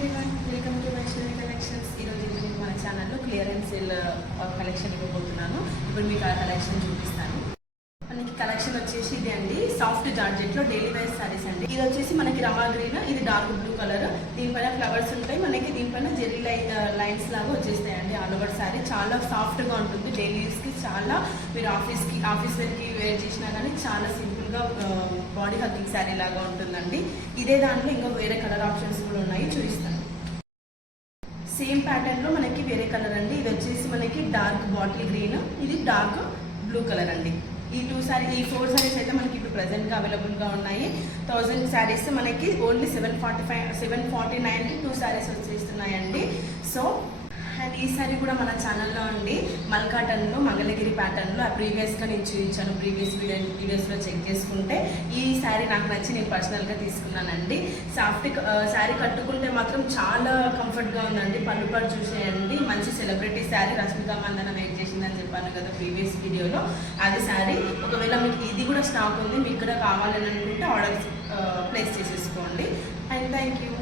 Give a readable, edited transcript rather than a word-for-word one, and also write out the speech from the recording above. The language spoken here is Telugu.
Everyone, welcome to Vaishnavi collections. ఈరోజు నేను మన ఛానల్లో క్లియరెన్స్ సేల్ కలెక్షన్ ఇవ్వబోతున్నాను. ఇప్పుడు మీకు ఆ కలెక్షన్ చూపిస్తాను. మనకి కలెక్షన్ వచ్చేసి ఇది అండి, సాఫ్ట్ జార్జెట్లో డైలీ వేర్ సారీస్ అండి. ఇది వచ్చేసి మనకి రమా గ్రీన్, ఇది డార్క్ బ్లూ కలర్. దీనిపైన ఫ్లవర్స్ ఉంటాయి, మనకి దీనిపైన జెరీ లైన్స్ లాగా వచ్చేస్తాయండి. ఆల్ ఓవర్ సారీ చాలా సాఫ్ట్గా ఉంటుంది. డైలీ యూస్కి చాలా, మీరు ఆఫీస్ వేర్కి వేర్ చేసినా కానీ చాలా సింపుల్గా బాడీ హగ్గింగ్ శారీ లాగా ఉంటుందండి. ఇదే దాంట్లో ఇంకా వేరే కలర్ ఆప్షన్స్ కూడా ఉన్నాయి, చూపిస్తాను. సేమ్ ప్యాటర్న్లో మనకి వేరే కలర్ అండి. ఇది వచ్చేసి మనకి డార్క్ బాటిల్ గ్రీన్, ఇది డార్క్ బ్లూ కలర్ అండి. ఈ 4 సారీస్ అయితే మనకి ఇప్పుడు ప్రజెంట్గా అవైలబుల్గా ఉన్నాయి. 1000 శారీస్ మనకి ఓన్లీ 749కి 2 శారీస్ వచ్చేస్తున్నాయండి. సో అండ్ ఈ సారీ కూడా మన ఛానల్లో అండి, మల్కాటన్లో మంగళగిరి ప్యాటర్న్లో ప్రీవియస్గా నేను చూపించాను. వీడియోస్లో చెక్ చేసుకుంటే ఈ శారీ నాకు నచ్చి నేను పర్సనల్గా తీసుకున్నానండి. శారీ కట్టుకుంటే మాత్రం చాలా కంఫర్ట్గా ఉందండి. పళ్ళు చూసేయండి, మంచి సెలబ్రిటీ శారీ. రష్మిక మందన వెయిట్ చేసిందని చెప్పాను కదా ప్రీవియస్ వీడియోలో, అది శారీ. ఒకవేళ మీకు ఇది కూడా స్టాక్ ఉంది, మీకు కూడా కావాలని అనుకుంటే ఆర్డర్ ప్లేస్ చేసేసుకోండి. And thank you.